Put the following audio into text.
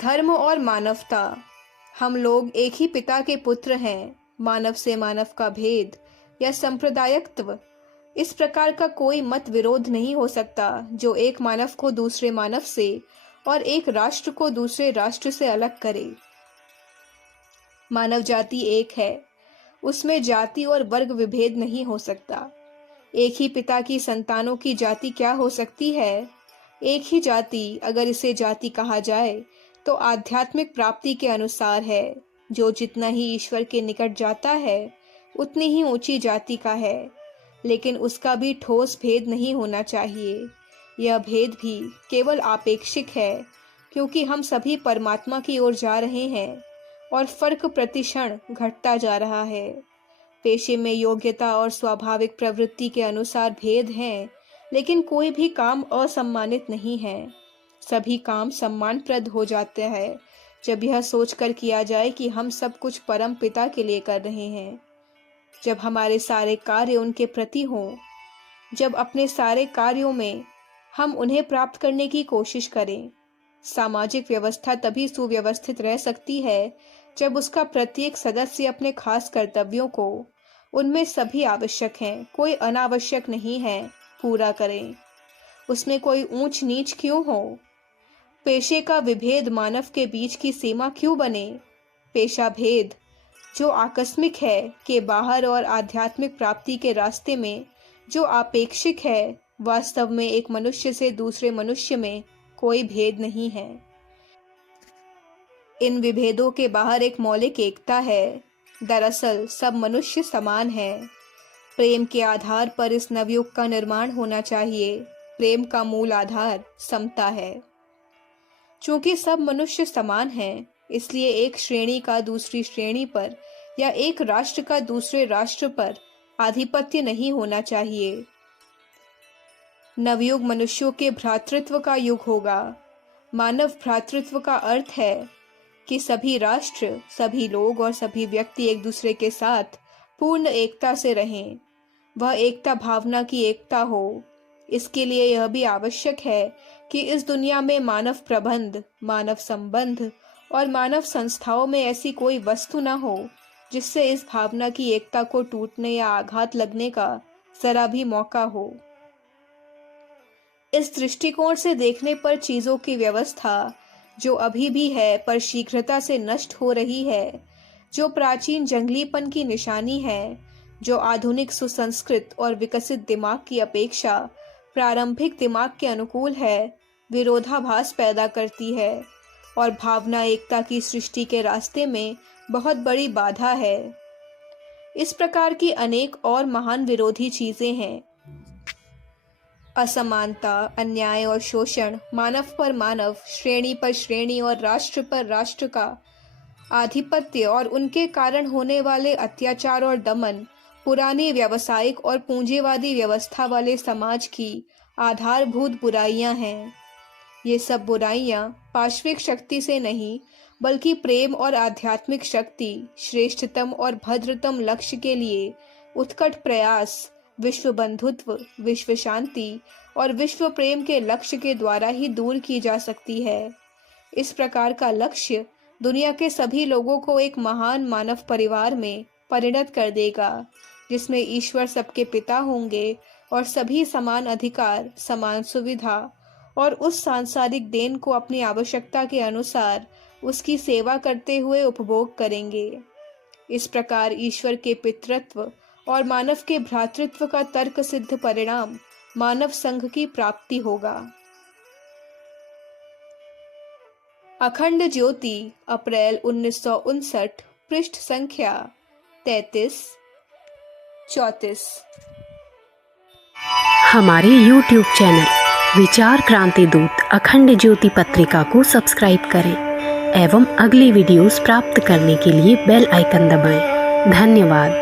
धर्म और मानवता। हम लोग एक ही पिता के पुत्र हैं। मानव से मानव का भेद या सांप्रदायिकत्व, इस प्रकार का कोई मत विरोध नहीं हो सकता जो एक मानव को दूसरे मानव से और एक राष्ट्र को दूसरे राष्ट्र से अलग करे। मानव जाति एक है, उसमें जाति और वर्ग विभेद नहीं हो सकता। एक ही पिता की संतानों की जाति क्या हो सकती है? एक ही जाति, अगर इसे जाति कहा जाए, तो आध्यात्मिक प्राप्ति के अनुसार है। जो जितना ही ईश्वर के निकट जाता है उतनी ही ऊंची जाति का है, लेकिन उसका भी ठोस भेद नहीं होना चाहिए। यह भेद भी केवल आपेक्षिक है, क्योंकि हम सभी परमात्मा की ओर जा रहे हैं और फर्क प्रतिक्षण घटता जा रहा है। पेशे में योग्यता और स्वाभाविक प्रवृत्ति के अनुसार भेद हैं, लेकिन कोई भी काम असम्मानित नहीं है। सभी काम सम्मानप्रद हो जाते हैं जब यह सोचकर किया जाए कि हम सब कुछ परम पिता के लिए कर रहे हैं। जब हमारे सारे कार्य उनके प्रति हों, जब अपने सारे कार्यों में हम उन्हें प्राप्त करने की कोशिश करें। सामाजिक व्यवस्था तभी सुव्यवस्थित रह सकती है जब उसका प्रत्येक सदस्य अपने खास कर्तव्यों को, उनमें सभी आवश्यक हैं, कोई अनावश्यक नहीं है, पूरा करें। उसमें कोई ऊंच नीच क्यों हो? पेशे का विभेद मानव के बीच की सीमा क्यों बने? पेशा भेद जो आकस्मिक है के बाहर और आध्यात्मिक प्राप्ति के रास्ते में जो आपेक्षिक है, वास्तव में एक मनुष्य से दूसरे मनुष्य में कोई भेद नहीं है। इन विभेदों के बाहर एक मौलिक एकता है। दरअसल सब मनुष्य समान हैं। प्रेम के आधार पर इस नवयुग का निर्माण होना चाहिए। प्रेम का मूल आधार समता है। चूंकि सब मनुष्य समान हैं, इसलिए एक श्रेणी का दूसरी श्रेणी पर या एक राष्ट्र का दूसरे राष्ट्र पर आधिपत्य नहीं होना चाहिए। नवयुग मनुष्यों के भ्रातृत्व का युग होगा। मानव भ्रातृत्व का अर्थ है कि सभी राष्ट्र, सभी लोग और सभी व्यक्ति एक दूसरे के साथ पूर्ण एकता से रहें। वह एकता भावना की एकता हो। इसके लिए यह भी आवश्यक है कि इस दुनिया में मानव प्रबंध, मानव संबंध और मानव संस्थाओं में ऐसी कोई वस्तु न हो जिससे इस भावना की एकता को टूटने या आघात लगने का जरा भी मौका हो। इस दृष्टिकोण से देखने पर चीजों की व्यवस्था जो अभी भी है पर शीघ्रता से नष्ट हो रही है, जो प्राचीन जंगलीपन की निशानी है, जो आधुनिक सुसंस्कृत और विकसित दिमाग की अपेक्षा प्रारंभिक दिमाग के अनुकूल है, विरोधाभास पैदा करती है और भावना एकता की सृष्टि के रास्ते में बहुत बड़ी बाधा है। इस प्रकार की अनेक और महान विरोधी चीजें हैं। असमानता, अन्याय और शोषण, मानव पर मानव, श्रेणी पर श्रेणी और राष्ट्र पर राष्ट्र का आधिपत्य और उनके कारण होने वाले अत्याचार और दमन पुरानी व्यावसायिक और पूंजीवादी व्यवस्था वाले समाज की आधारभूत बुराइयां हैं। ये सब बुराइयां पाश्विक शक्ति से नहीं, बल्कि प्रेम और आध्यात्मिक शक्ति, श्रेष्ठतम और भद्रतम लक्ष्य के लिए उत्कट प्रयास, विश्व बंधुत्व, विश्व शांति और विश्व प्रेम के लक्ष्य के द्वारा ही दूर की जा सकती है। इस प्रकार का लक्ष्य दुनिया के सभी लोगों को एक महान मानव परिवार में परिणत कर देगा, जिसमें ईश्वर सबके पिता होंगे और सभी समान अधिकार, समान सुविधा और उस सांसारिक देन को अपनी आवश्यकता के अनुसार उसकी सेवा करते हुए उपभोग करेंगे। इस प्रकार ईश्वर के पितृत्व और मानव के भ्रातृत्व का तर्क सिद्ध परिणाम मानव संघ की प्राप्ति होगा। अखंड ज्योति, अप्रैल 1959, पृष्ठ संख्या 33-34। हमारे YouTube चैनल विचार क्रांति दूत अखंड ज्योति पत्रिका को सब्सक्राइब करें एवं अगली वीडियोस प्राप्त करने के लिए बेल आइकन दबाएं। धन्यवाद।